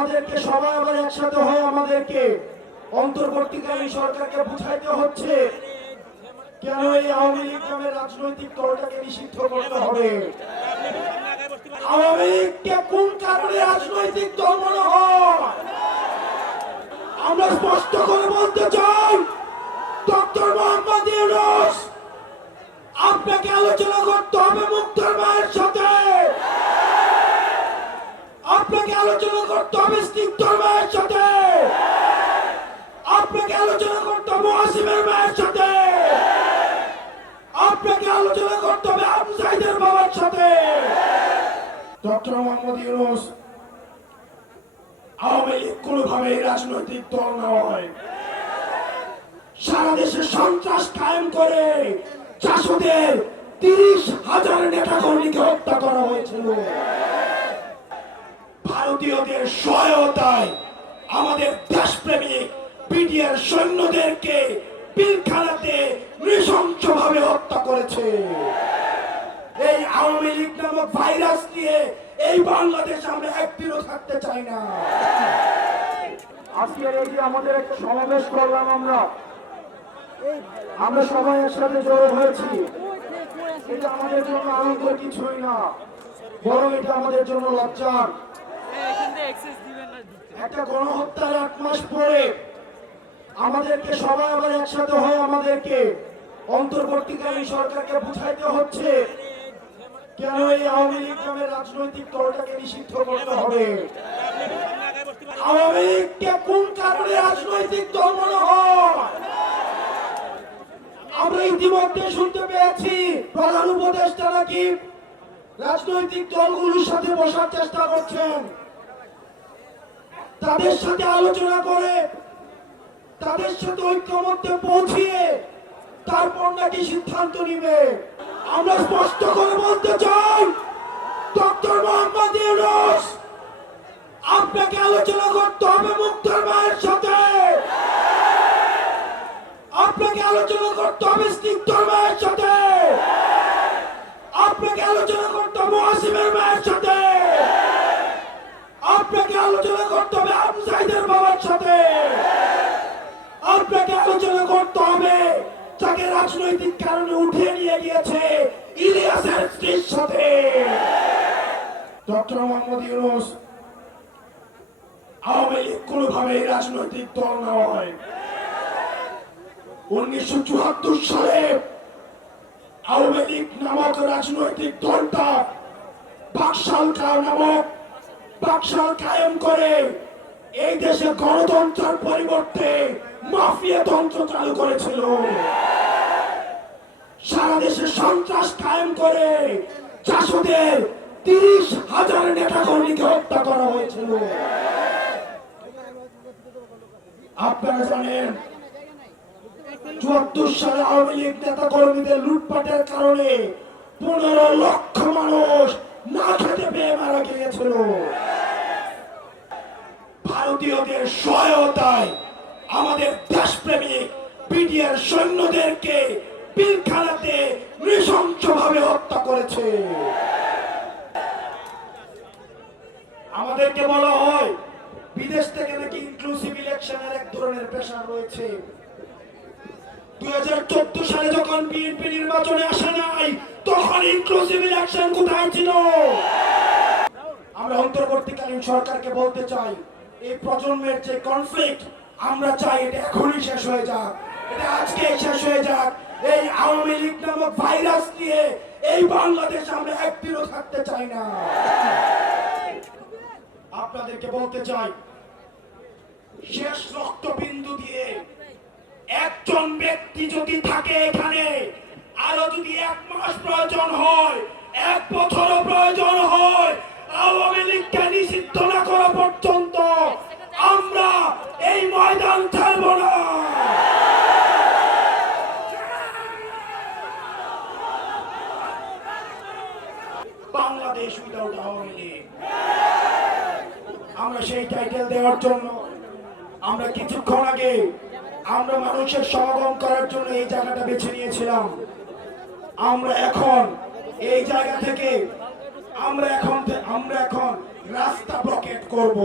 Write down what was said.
আমাদেরকে সবাই আবার একসাথে হয়ে আমাদেরকে অন্তর্বর্তীকালীন সরকারকে বুঝাইতে হচ্ছে কেন এই আওয়ামী লীগ নামের রাজনৈতিক দলটাকে নিষিদ্ধ করতে হবে। আওয়ামী লীগকে কোন কারণে রাজনৈতিক দল মনে হয়? আমরা স্পষ্ট করে বলতে চাই, ডক্টর মোহাম্মদ ইউনুস, আপনাকে আলোচনা করতে হবে মুক্তার মায়ের সাথে। আপনাকে আলোচনা করতে হবে স্নিগ্ধর মায়ের সাথে। আপনাকে আলোচনা করতে হবে ওয়াসিমের মায়ের সাথে। আপনাকে আলোচনা করতে হবে আবু সাইদের বাবার সাথে। ডক্টর মোহাম্মদ ইউনুস, আওয়ামী লীগ রাজনৈতিক দল সারা দেশে সন্ত্রাস কায়েম করে চাষদের তিরিশ হাজার নেতা কর্মীকে হত্যা করা হয়েছিল। ভারতীয়দের সহায়তায় আমাদের দেশপ্রেমিক বিডিআর সৈন্যদেরকে পিলখানাতে নৃশংসভাবে হত্যা করেছে। এই আওয়ামী লীগ নামক ভাইরাস নিয়ে এই বাংলাদেশ আমরা একদিনও থাকতে চাই না। আজকের এই আমাদের সমাবেশ করলাম আমরা আমরা সবাই একসাথে জড়ো হয়েছি। এটা আমাদের জন্য আনন্দ কিছুই না, বরং এটা আমাদের জন্য লজ্জার। একটা গণহত্যার এক মাস পরে আমাদেরকে সবাই আবার একসাথে হয়ে আমাদেরকে অন্তর্বর্তীকালীন সরকারকে বুঝাইতে হচ্ছে কেন এই আওয়ামী লীগ নামের রাজনৈতিক দলটাকে নিষিদ্ধ করতে হবে। আওয়ামী লীগকে কোন কারণে রাজনৈতিক দল মনে আমরা ইতিমধ্যে শুনতে পেয়েছি, প্রধান উপদেষ্টা নাকি রাজনৈতিক দলগুলোর সাথে বসার চেষ্টা করছেন। তাদের সাথে আলোচনা করে, তাদের সাথে ঐক্যমত্যে পৌঁছিয়ে তারপর নাকি সিদ্ধান্ত নিবে। আমরা স্পষ্ট করে বলতে চাই, ডক্টর মোহাম্মদ ইউনুস, আপনাকে আলোচনা করতে হবে মুক্তার মায়ের সাথে। আপনাকে আলোচনা করতে হবে স্নিগ্ধর মায়ের সাথে। আপনাকে আলোচনা করতে হবে ওয়াসিমের মায়ের সাথে। আপনাকে আলোচনা করতে হবে আবু বাবার সাথে। আপনাকে আলোচনা করতে হবে তাকে রাজনৈতিক কারণে উঠিয়ে নিয়ে গিয়েছে ইলিয়াসের স্ত্রীর সাথে। ডক্টর মোহাম্মদ ইউনুস, আওয়ামী লীগ কোনোভাবে রাজনৈতিক দল নয়। উনিশশো চুয়াত্তর সালে আওয়ামী লীগ নামক রাজনৈতিক দলটা বাকশালকা নামক বাকশাল কায়েম করে। এই দেশে গণতন্ত্রের পরিবর্তে মাফিয়া তন্ত্র চালু করেছিল। সারা দেশে সন্ত্রাস কায়েম করে চাষদের তিরিশ হাজার নেতা কর্মীকে হত্যা করা হয়েছিল। আপনারা জানেন, চুয়াত্তর সালে আওয়ামী লীগ নেতা কর্মীদের লুটপাটের কারণে পনেরো লক্ষ মানুষ না খেতে পেয়ে মারা গিয়েছিল। ভারতীয়দের সহায়তায় আমাদের দেশপ্রেমিক বিডিআর সৈন্যদেরকে পিলখানাতে নৃশংসভাবে হত্যা করেছে। আমাদেরকে বলা হয়, বিদেশ থেকে নাকি ইনক্লুসিভ ইলেকশনের এক ধরনের প্রেশার রয়েছে। দুই হাজার চোদ্দ সালে যখন বিএনপি নির্বাচনে আসে নাই, তখন ইনক্লুসিভ ইলেকশন কোথায় ছিল? আমরা অন্তর্বর্তীকালীন সরকারকে বলতে চাই এই প্রজন্মের যে কনফ্লিক্ট আমরা চাই এটা এখনই শেষ হয়ে যাক। এটা আজকে শেষ হয়ে যাক। এই আওয়ামী লীগ নামক ভাইরাস নিয়ে এই বাংলাদেশ আমরা একদিনও থাকতে চাই না। আপনাদেরকে বলতে চাই, শেষ রক্তবিন্দু দিয়ে একজন ব্যক্তি যদি থাকে এখানে, আরও যদি এক মাস প্রয়োজন হয়, এক বছরও প্রয়োজন হয় আওয়ামী লীগকে নিষিদ্ধ না করা পর্যন্ত আমরা এই ময়দান ছাড়ব না। বাংলাদেশ উইদাউট আওয়ামী লীগ। আমরা সেই টাইটেল দেওয়ার জন্য, আমরা কিছুক্ষণ আগে আমরা মানুষের সমাগম করার জন্য এই জায়গাটা বেছে নিয়েছিলাম। আমরা এখন এই জায়গা থেকে আমরা এখন আমরা এখন রাস্তা ব্লকেট করব।